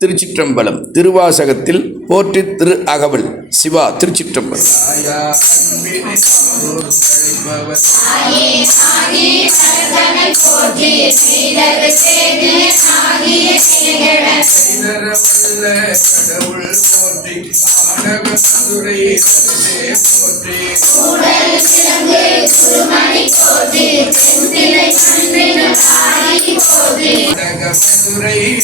திருச்சிற்றம்பலம். திருவாசகத்தில் போற்றி திரு அகவல் சிவா. திருச்சிற்றம்பலம்.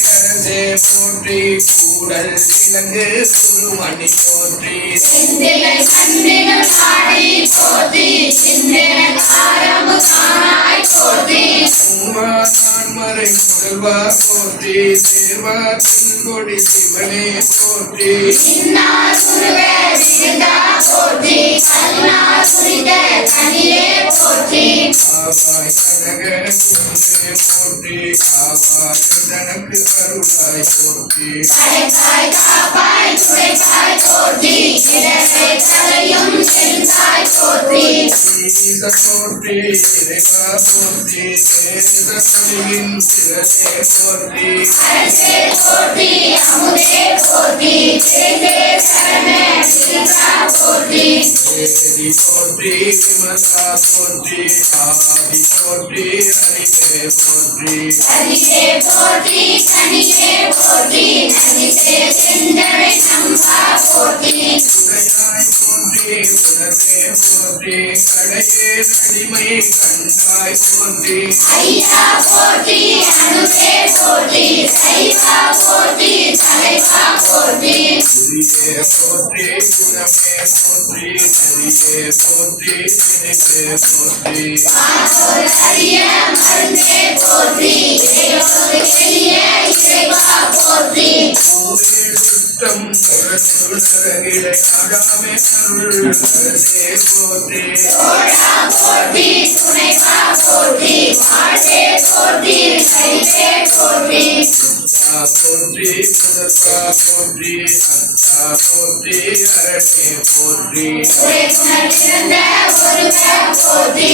போற்றி கூடல் சிலங்கு சுருமணி போற்றி செந்திலை சந்திரன் ஆடி போற்றி சிந்தன காரமு காணாய் போற்றி மறை முதல்வா போற்றி தேவா திருக்கொடி சிவனே போற்றி இன்னார் சுருவே விருந்தா போற்றி கருணார் சுரித கனியே போற்றி ஆவாய் கனக குருவே போற்றி ஆவாய் தனக்கு அருளாய் போற்றி கரைக்காய் காப்பாய் துடைக்காய் போற்றி இடரை தலையும் செல்காய் போற்றி ஈச போற்றி இறைவா போற்றி தேச பொழியின் திரளே போற்றி அரசே போற்றி அமுதே போற்றி தேசே சரண சிவா போற்றி தேதி போற்றி விமலா போற்றி ஆதி போற்றி ஹரியே போற்றி ஹரியே போற்றி கனியே போற்றி நதிசே செந்தரை சம்பா போற்றி உடையாய் போற்றி உணர்வே போற்றி கடையே நடிமை கண்டாய் போற்றி ஐயா போற்றி அனுவே போற்றி சைவா போற்றி தலைவா போற்றி குருவே போற்றி குணமே போற்றி நரியே போற்றி நினைவே போற்றி வானோர் அரிய மருந்தே போற்றி இறையோர் எளிய இறைவா போற்றி சுத்தம் உணர்கிலை ஆகாமே அருள் அரசே போற்றி சோழா போற்றி துணைவா போற்றி வாழ்வே போற்றி கைவே போற்றி போற்றி முதல்வா போற்றி அத்தா போற்றி அரணே போற்றி உரைகுணர்ந்த ஒருவ போற்றி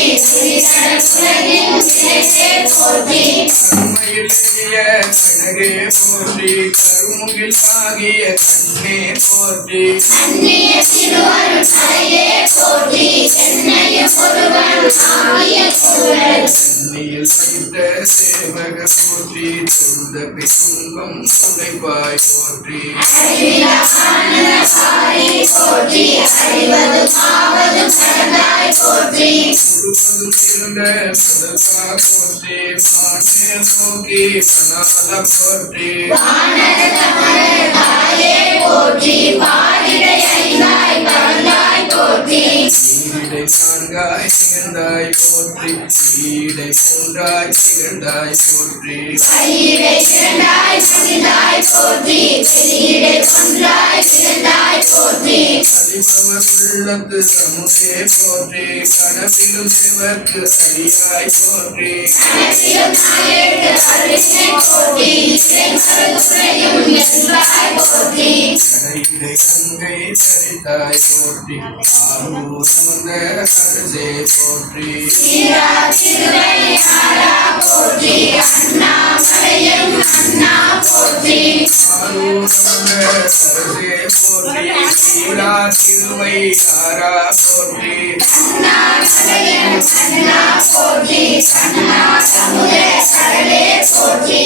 உலகின் நிலையே போற்றி அருமையிலேய கனகே போற்றி கருமுகில் ஆகிய கண்ணே போற்றி அந்நிய திருவருள் தலையே போற்றி என்னையும் ஒருவன் ஆகிய பொருள் சென்னையில் வைத்த சேவக போற்றி தொழுத பெரும்பம் துடைப்பாய் போற்றி போற்றி அறிவது ஆவது கடந்தாய் போற்றி முழுவதும் இருந்த முதல்வா போற்றி மானே நோக்கி மணால போற்றி வானரே போற்றி பாரிடை ஐந்தாய் பறந்தாய் போற்றி ஈடை நான்காய் திகழ்ந்தாய் போற்றி ஈடை மூன்றாய் திகழ்ந்தாய் போற்றி ஈடை இரண்டாய் மகிழ்ந்தாய் போற்றி ஈடை ஒன்றாய் திகழ்ந்தாய் போற்றி அதிபவர் உள்ளத்து சமுதே போற்றி கனவிலும் சிவர்க்கு அடியாய் போற்றி கனவிலும் நாயேற்கு அருளே போற்றி இறைமருதுரையும் என்றாய் போற்றி கடையிடை கங்கை தரித்தாய் போற்றி ஆரூர் அமர்ந்த அரசே போற்றி சீரா திருவை ஆரா போற்றி அண்ணாமலையும் அண்ணா போற்றி ஆரூர் அமர்ந்த அரசே போற்றி சீரா திருவை ஆரா போற்றி அண்ணாமலையும் அண்ணா போற்றி அண்ணா சமுத கடலே போற்றி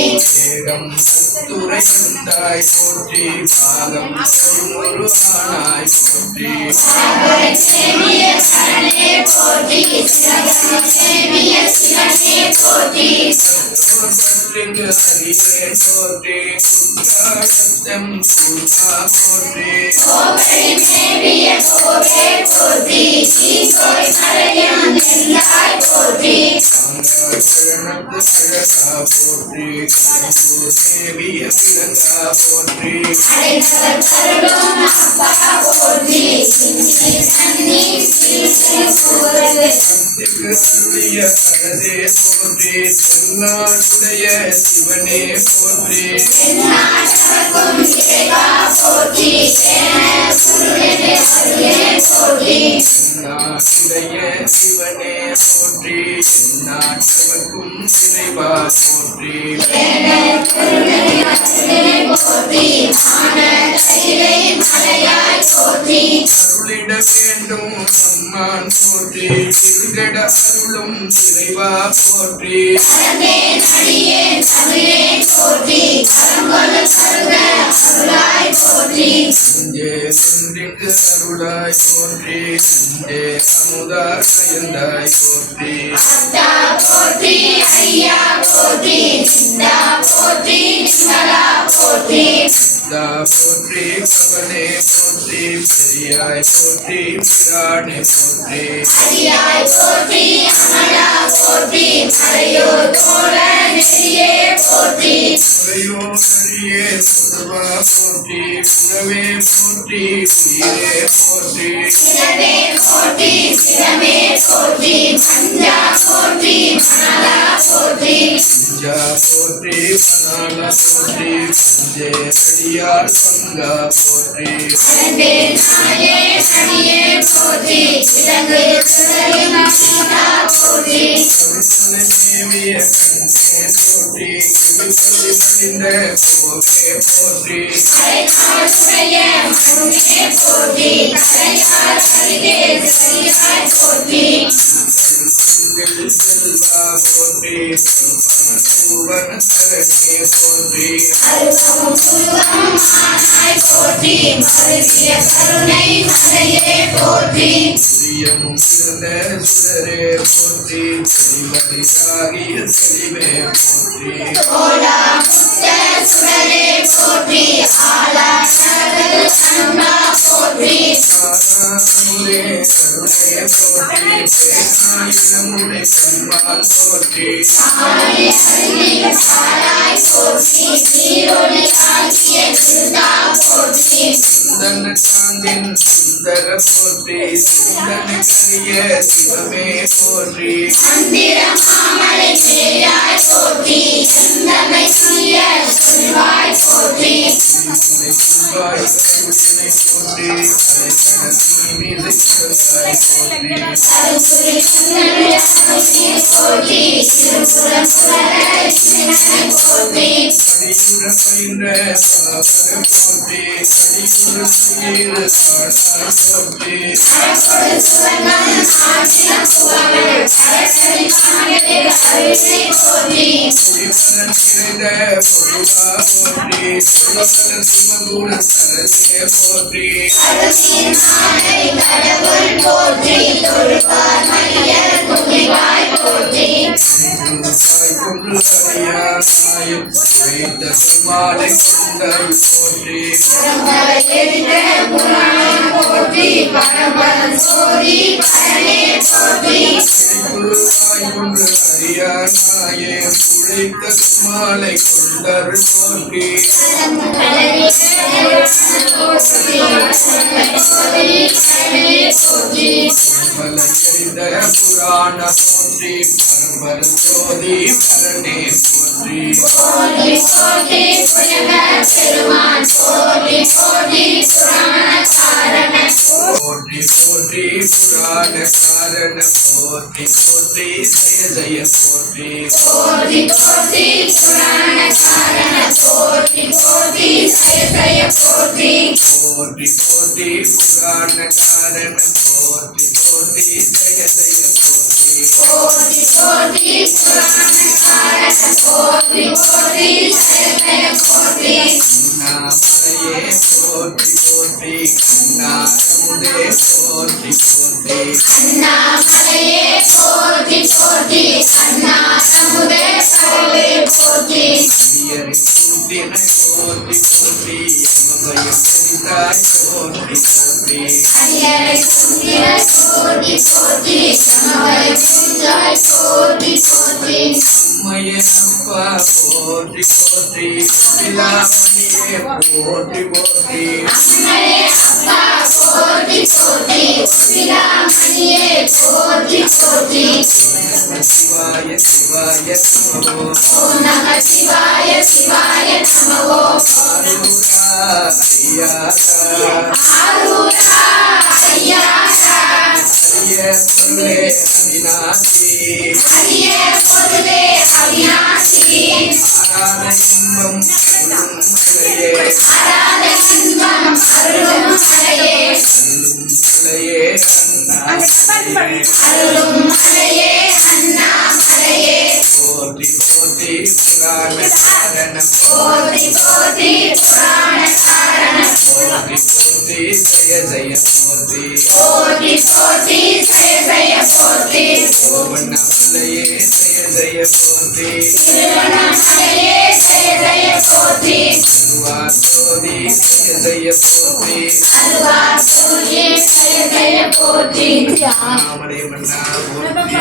ஏகம் சத்துரை வந்தாய் போற்றி பாகம் ஒரு ஆனாய் போற்றி சேமிய சரணே போற்றி சேமிய சிவனே போற்றி சத்துவத்திற்கு ஹரியே போற்றி குற்றாலத்தம் பூர்வா போற்றி கோவை மேவிய கோவே போற்றி சீசோய் மலையம் நெல்லாய் போற்றி சரணத்து அழகா போற்றி தேவிய சிறந்தா போற்றி அடைந்தவர் கருடும் அப்பா போற்றி சன்னி அருளிய அரசே போற்றி தென்னாடுடைய சிவனே போற்றி தென்னாட்டவர்க்கும் இறைவா போற்றி போற்றி நாட்டுடைய சிவனே போற்றி நாட்டவர்க்கும் இறைவா போற்றி போற்றி வேண்டும் நம்மான் போற்றி இருகட அருளும் இறைவா போற்றி நின்றிட்டு அருளாய் போற்றி நெஞ்சே அமுதாய் நயந்தாய் போற்றி போற்றி பவனே போற்றி பெரியாய் போற்றி பிரானே போற்றி முறையோ நரியே முருவா போற்றி புறவே போற்றி உயிரே போற்றி பஞ்சா போற்றி மணால போற்றி பஞ்சே அடியார் பங்கா போற்றி மேவிய கண்ணே போற்றி கிருபதி மடிந்த போகே போற்றி செல்வா போற்றி சுவன சரணே போற்றி பிரியமும் இருந்த சுடரே போற்றி தெளிவரிசாகிய தெளிவே போற்றி ஆனாமுதே கருணே போற்றி பேசாயிரமுடை கண்மால் போற்றி சுந்தன காந்தின் சுந்தர போற்றி சுந்தன கரிய சிவமே போற்றி சிவாய் கருணை போற்றி அலைக்கடல் மீது சிவந்தாய் போற்றி படியுற பயின்ற பாவக போற்றி படியுற பயிர் பாடாய் போற்றி குடிமலர் நிறைந்த பொருளா போற்றி சிவபலர் சிவகுண சரசே போற்றி கொன்று அறியானாயும் வைத்த சுமாலை கொண்டல் போற்றி குருவாய் கொன்று அறியானாயே உழைத்த சுமாலை கொண்டல் போற்றி மலையறிந்த புராண போற்றி பரம்பர ஜோதி பரணே போற்றி போற்றி போற்றி புராண காரண போற்றி போற்றி ஜய ஜய போற்றி போற்றி போற்றி புராண காரண போற்றி போற்றி ஜய ஜய போற்றி நாமயே போற்றி போற்றி நாரமுதே போற்றி போற்றி அடியரை கூட்டினை போற்றி போற்றி யமபயம் தெரிந்தாய் போற்றி அம்மையே அப்பா போற்றி போற்றி விலாமணியே போற்றி போற்றி சிவாய சிவாய நமோ ஆரூரா ஐயாரா ஹரிய பொருளே அவிநாசி ஆராத இன்பம் அருளும் மலையே அருளும் மலையே அண்ணாமலையே போற்றி போற்றி புராண காரணம் போற்றி போற்றி புராண காரணம் போற்றி போற்றி ஜெய ஜெய போற்றி போற்றி போற்றி ஜெய ஜெய போற்றி திருவண்ணாமலையே ஜெய ஜெய போற்றி திருவண்ணாமலையே ஜெய ஜெய போற்றி திருவாசோதி ஜெய ஜெய போற்றி அருவாசூரியே ஜெய ஜெய போற்றி நாமடே மன்னா போற்றி